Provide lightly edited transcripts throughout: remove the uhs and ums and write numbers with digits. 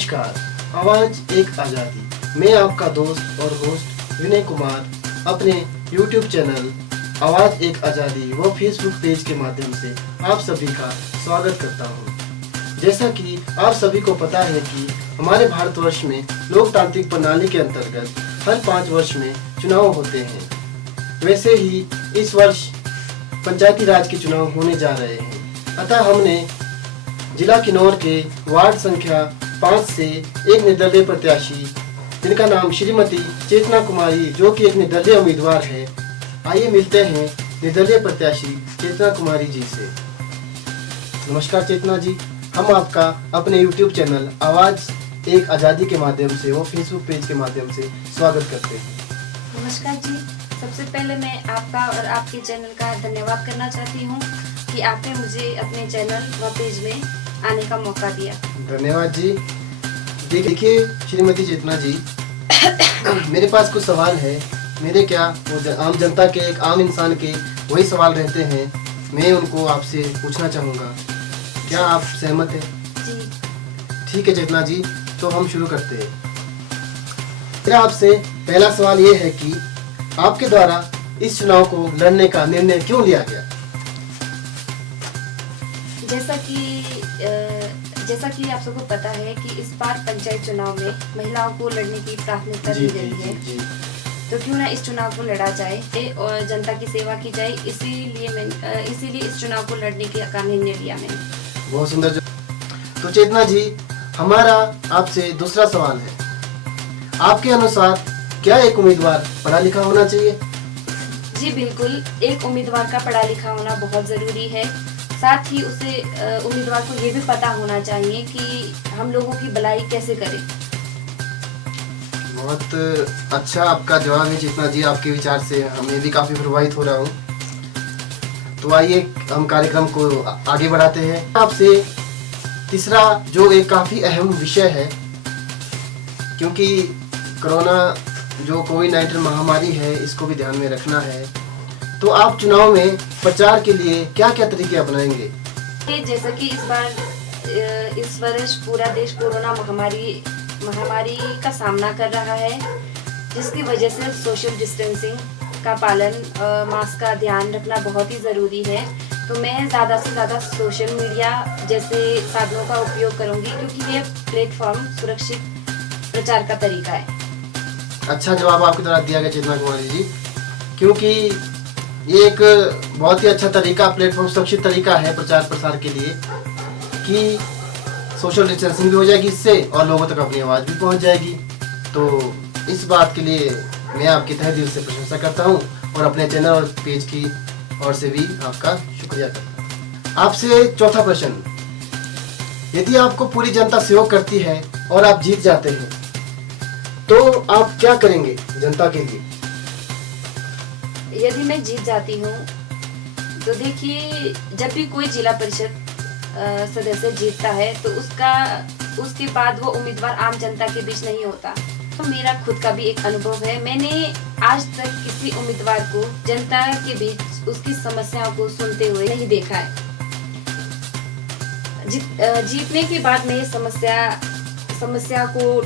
नमस्कार, आवाज एक आज़ादी। मैं आपका दोस्त और होस्ट विनय कुमार अपने YouTube चैनल आवाज एक आज़ादी व फेसबुक पेज के माध्यम से आप सभी का स्वागत करता हूं। जैसा कि आप सभी को पता है कि हमारे भारतवर्ष में लोकतांत्रिक प्रणाली के अंतर्गत हर 5 वर्ष में चुनाव होते हैं। वैसे ही इस वर्ष पंचायती राज के चुनाव होने जा रहे हैं। अतः हमने जिला किन्नौर के वार्ड संख्या 5 से एक निर्दलीय प्रत्याशी जिनका नाम श्रीमती चेतना कुमारी जो कि एक निर्दलीय उम्मीदवार है, आइए मिलते हैं निर्दलीय प्रत्याशी चेतना कुमारी जी से। नमस्कार चेतना जी, हम आपका अपने YouTube चैनल आवाज एक आज़ादी के माध्यम से वो फेसबुक पेज के माध्यम से स्वागत करते हैं। नमस्कार जी, सबसे पहले मैं आपका और आपके चैनल का धन्यवाद करना चाहती हूँ कि आपने मुझे अपने चैनल व पेज में आने का मौका दिया। धन्यवाद जी। देखिए श्रीमती चेतना जी, मेरे पास कुछ सवाल है। मेरे क्या वो आम जनता के, एक आम इंसान के वही सवाल रहते हैं, मैं उनको आपसे पूछना चाहूँगा। क्या आप सहमत हैं? जी ठीक है चेतना जी, तो हम शुरू करते हैं। मेरा आपसे पहला सवाल ये है कि आपके द्वारा इस चुनाव को लड़ने का निर्णय क्यों लिया गया? जैसा कि आप सबको पता है कि इस बार पंचायत चुनाव में महिलाओं को लड़ने की प्राथमिकता दी गई है, तो क्यों ना इस चुनाव को लड़ा जाए और जनता की सेवा की जाए। इसीलिए इस चुनाव को लड़ने का निर्णय लिया मैंने। बहुत सुंदर। तो चेतना जी, हमारा आपसे दूसरा सवाल है, आपके अनुसार क्या एक उम्मीदवार पढ़ा लिखा होना चाहिए? जी बिल्कुल, एक उम्मीदवार का पढ़ा लिखा होना बहुत जरूरी है। साथ ही उसे उम्मीदवार को ये भी पता होना चाहिए कि हम लोगों की भलाई कैसे करें। बहुत अच्छा आपका जवाब है चेतना जी। आपके विचार से मैं भी काफी प्रभावित हो रहा हूँ। तो आइए हम कार्यक्रम को आगे बढ़ाते हैं। आपसे तीसरा जो एक काफी अहम विषय है, क्योंकि कोरोना जो कोविड-19 महामारी है, इसको भी ध्यान में रखना है, तो आप चुनाव में प्रचार के लिए क्या क्या तरीके अपनाएंगे? जैसा कि इस वर्ष पूरा देश कोरोना महामारी का सामना कर रहा है, जिसकी वजह से सोशल डिस्टेंसिंग का पालन, मास्क का ध्यान रखना बहुत ही ज़रूरी है। तो मैं ज़्यादा से ज़्यादा सोशल मीडिया जैसे साधनों का उपयोग करूंगी, क्योंकि ये प्लेटफॉर्म सुरक्षित प्रचार का तरीका है। अच्छा जवाब आपके द्वारा दिया गया चेतना कुमारी जी, क्योंकि ये एक बहुत ही अच्छा तरीका, प्लेटफॉर्म सुरक्षित तरीका है प्रचार प्रसार के लिए कि सोशल डिस्टेंसिंग भी हो जाएगी इससे और लोगों तक अपनी आवाज़ भी पहुंच जाएगी। तो इस बात के लिए मैं आपकी तहे दिल से प्रशंसा करता हूं और अपने चैनल और पेज की ओर से भी आपका शुक्रिया करता हूं। आपसे चौथा प्रश्न, यदि आपको पूरी जनता सहयोग करती है और आप जीत जाते हैं, तो आप क्या करेंगे जनता के लिए? यदि मैं जीत जाती हूँ तो देखिए, जब भी कोई जिला परिषद सदस्य जीतता है तो उसके बाद वो उम्मीदवार आम जनता के बीच नहीं होता। तो मेरा खुद का भी एक अनुभव है, मैंने आज तक किसी उम्मीदवार को जनता के बीच उसकी समस्याओं को सुनते हुए नहीं देखा है। जीतने के बाद मैं ये समस्या को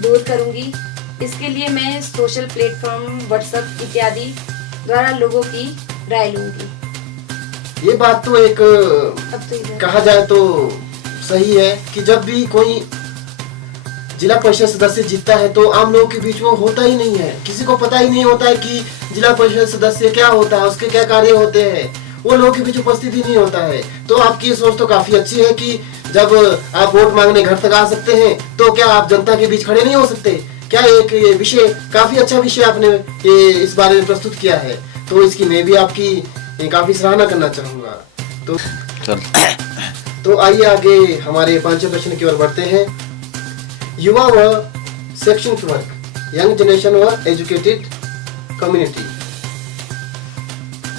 दूर करूंगी। इसके लिए मैं सोशल प्लेटफॉर्म, व्हाट्सएप इत्यादि द्वारा लोगों की राय लूंगी। ये बात तो एक कहा जाए तो सही है कि जब भी कोई जिला परिषद सदस्य जीतता है तो आम लोगों के बीच वो होता ही नहीं है। किसी को पता ही नहीं होता है कि जिला परिषद सदस्य क्या होता है, उसके क्या कार्य होते हैं, वो लोगों के बीच उपस्थित ही नहीं होता है। तो आपकी सोच तो काफी अच्छी है कि जब आप वोट मांगने घर तक आ सकते हैं, तो क्या आप जनता के बीच खड़े नहीं हो सकते? क्या एक ये विषय, काफी अच्छा विषय आपने ये इस बारे में प्रस्तुत किया है, तो इसकी मैं भी आपकी काफी सराहना करना चाहूंगा। तो आइए आगे हमारे 5वें प्रश्न की ओर बढ़ते हैं। युवा व शैक्षणिक वर्ग, यंग जनरेशन व एजुकेटेड कम्युनिटी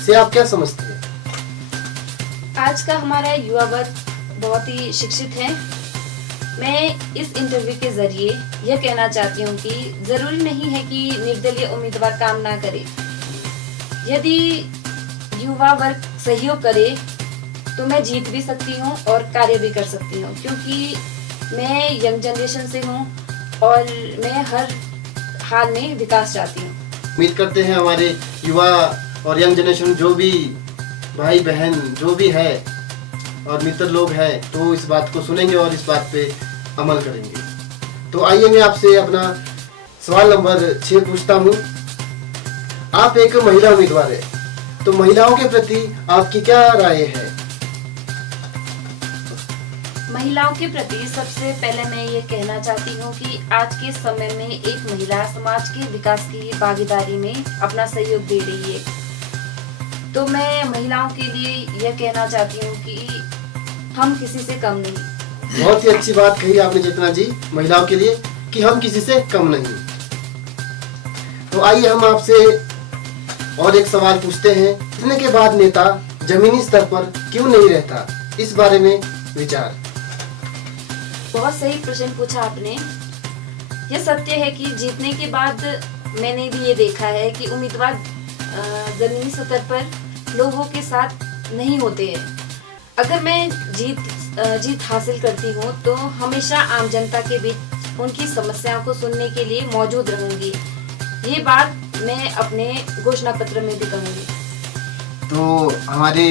से आप क्या समझते हैं? आज का हमारा युवा वर्ग बहुत ही शिक्षित है। मैं इस इंटरव्यू के जरिए यह कहना चाहती हूँ कि जरूरी नहीं है कि निर्दलीय उम्मीदवार काम ना करे। यदि युवा वर्ग सहयोग करे तो मैं जीत भी सकती हूँ और कार्य भी कर सकती हूँ, क्योंकि मैं यंग जनरेशन से हूँ और मैं हर हाल में विकास चाहती हूँ। उम्मीद करते हैं हमारे युवा और यंग जनरेशन जो भी भाई बहन जो भी है और मित्र लोग हैं तो इस बात को सुनेंगे और इस बात पे अमल करेंगे। तो आइए मैं आपसे अपना सवाल नंबर 6 पूछता हूँ। आप एक महिला उम्मीदवार है, तो महिलाओं के प्रति आपकी क्या राय है? महिलाओं के प्रति सबसे पहले मैं ये कहना चाहती हूँ कि आज के समय में एक महिला समाज के विकास की भागीदारी में अपना सहयोग दे रही है। तो मैं महिलाओं के लिए यह कहना चाहती हूँ कि हम किसी से कम नहीं। बहुत ही अच्छी बात कही आपने चेतना जी, महिलाओं के लिए कि हम किसी से कम नहीं। तो आइए हम आपसे और एक सवाल पूछते हैं। इतने के बाद नेता जमीनी स्तर पर क्यों नहीं रहता, इस बारे में विचार। बहुत सही प्रश्न पूछा आपने। यह सत्य है कि जीतने के बाद मैंने भी ये देखा है कि उम्मीदवार जमीनी स्तर पर लोगों के साथ नहीं होते हैं। अगर मैं जीत हासिल करती हूँ तो हमेशा आम जनता के बीच उनकी समस्याओं को सुनने के लिए मौजूद रहूंगी। ये बात मैं अपने घोषणा पत्र में भी कहूंगी। तो हमारे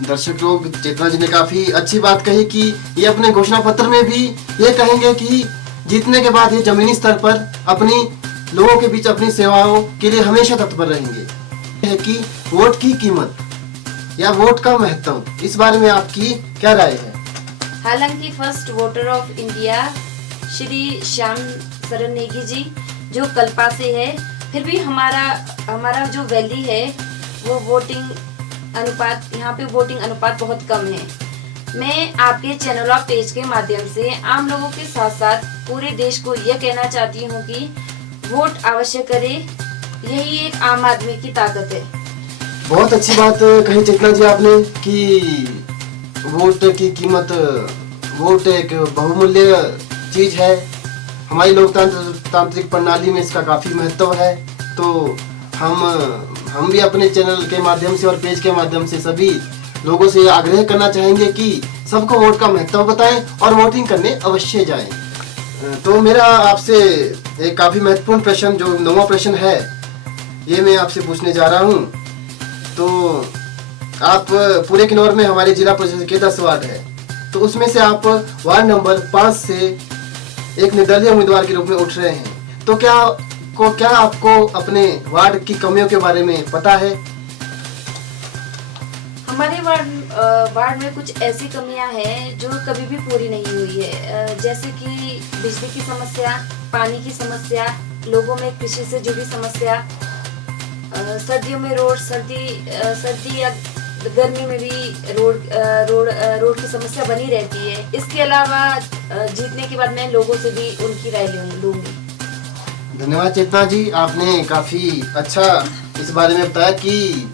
दर्शक लोग चेतना जी ने काफी अच्छी बात कही कि ये अपने घोषणा पत्र में भी ये कहेंगे कि जीतने के बाद ये जमीनी स्तर पर अपनी लोगों के बीच अपनी सेवाओं के लिए हमेशा तत्पर रहेंगे। है कि वोट की कीमत या वोट का महत्व, इस बारे में आपकी क्या राय है? हालांकि first voter of India Shri Shyam शरण नेगी जी जो कल्पा से है, फिर भी हमारा जो वैली है वो वोटिंग अनुपात, यहाँ पे वोटिंग अनुपात बहुत कम है। मैं आपके चैनल और पेज के माध्यम से आम लोगों के साथ साथ पूरे देश को यह कहना चाहती हूँ कि वोट अवश्य करें, यही एक आम आदमी की ताकत है। बहुत अच्छी बात कही चेतना जी आपने कि वोट की कीमत, वोट एक बहुमूल्य चीज है। हमारी लोकतांत्रिक प्रणाली में इसका काफी महत्व है। तो हम भी अपने चैनल के माध्यम से और पेज के माध्यम से सभी लोगों से आग्रह करना चाहेंगे कि सबको वोट का महत्व बताएं और वोटिंग करने अवश्य जाएं। तो मेरा आपसे एक काफी महत्वपूर्ण प्रश्न, जो 9वां प्रश्न है, ये मैं आपसे पूछने जा रहा हूँ। तो आप पूरे किन्नौर में हमारे जिला परिषद के 10 वार्ड है, तो उसमें से आप वार्ड नंबर 5 से एक निर्दलीय उम्मीदवार के रूप में उठ रहे हैं। तो क्या आपको अपने वार्ड की कमियों के बारे में पता है? हमारे वार्ड में कुछ ऐसी कमियां हैं जो कभी भी पूरी नहीं हुई है, जैसे कि बिजली की समस्या, पानी की समस्या, लोगों में कृषि से जुड़ी समस्या, सर्दियों में सर्दी या गर्मी में भी रोड की समस्या बनी रहती है। इसके अलावा जीतने के बाद मैं लोगों से भी उनकी राय लूंगी। धन्यवाद चेतना जी, आपने काफी अच्छा इस बारे में बताया कि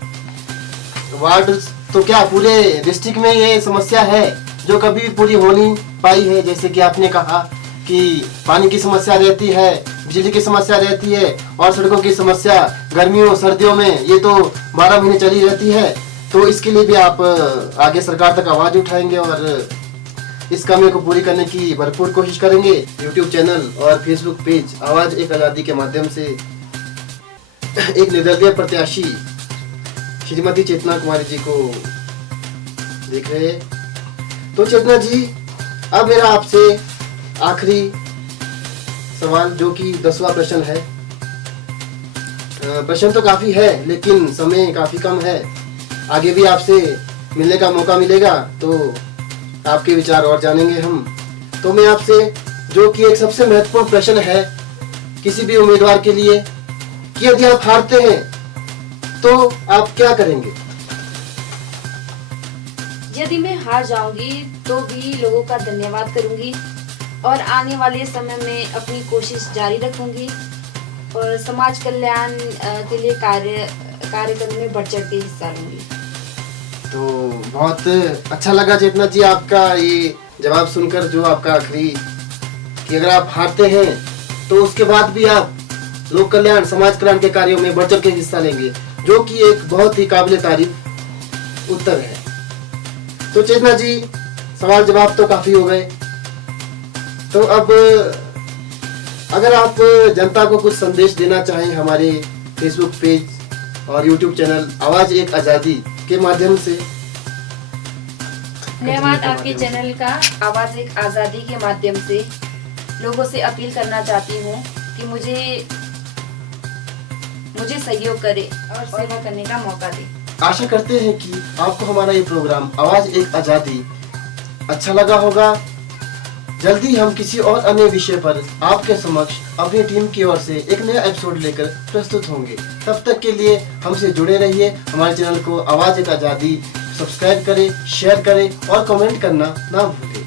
वार्ड तो क्या पूरे डिस्ट्रिक्ट में ये समस्या है जो कभी भी पूरी हो नहीं पाई है। जैसे कि आपने कहा कि पानी की समस्या रहती है, बिजली की समस्या रहती है और सड़कों की समस्या गर्मियों सर्दियों में ये तो 12 महीने चली रहती है। तो इसके लिए भी आप आगे सरकार तक आवाज उठाएंगे और इस कमी को पूरी करने की भरपूर कोशिश करेंगे। यूट्यूब चैनल और फेसबुक पेज आवाज एक आजादी के माध्यम से एक निर्दलीय प्रत्याशी श्रीमती चेतना कुमारी जी को देख रहे हैं। तो चेतना जी, अब मेरा आपसे आखिरी सवाल, जो कि 10वां प्रश्न है। प्रश्न तो काफी है लेकिन समय काफी कम है। आगे भी आपसे मिलने का मौका मिलेगा तो आपके विचार और जानेंगे हम। तो मैं आपसे, जो कि एक सबसे महत्वपूर्ण प्रश्न है किसी भी उम्मीदवार के लिए, कि यदि आप हारते हैं तो आप क्या करेंगे? यदि मैं हार जाऊंगी तो भी लोगों का धन्यवाद करूंगी और आने वाले समय में अपनी कोशिश जारी रखूंगी और समाज कल्याण के लिए कार्य करने में बढ़ चढ़ के हिस्सा लूंगी। तो बहुत अच्छा लगा चेतना जी आपका ये जवाब सुनकर, जो आपका आखिरी, कि अगर आप हारते हैं तो उसके बाद भी आप लोक कल्याण समाज कल्याण के कार्यों में बढ़ चढ़ के हिस्सा लेंगे, जो कि एक बहुत ही काबिले तारीफ उत्तर है। तो चेतना जी, सवाल जवाब तो काफी हो गए, तो अब अगर आप जनता को कुछ संदेश देना चाहें हमारे फेसबुक पेज और यूट्यूब चैनल आवाज एक आजादी के माध्यम से। धन्यवाद। आपके चैनल का आवाज एक आजादी के माध्यम से लोगों से अपील करना चाहती हूँ कि मुझे सहयोग करे और सेवा करने का मौका दे। आशा करते हैं कि आपको हमारा ये प्रोग्राम आवाज एक आजादी अच्छा लगा होगा। जल्दी हम किसी और अन्य विषय पर आपके समक्ष अपनी टीम की ओर से एक नया एपिसोड लेकर प्रस्तुत होंगे। तब तक के लिए हमसे जुड़े रहिए। हमारे चैनल को आवाज एक आजादी सब्सक्राइब करें, शेयर करें और कमेंट करना ना भूलें।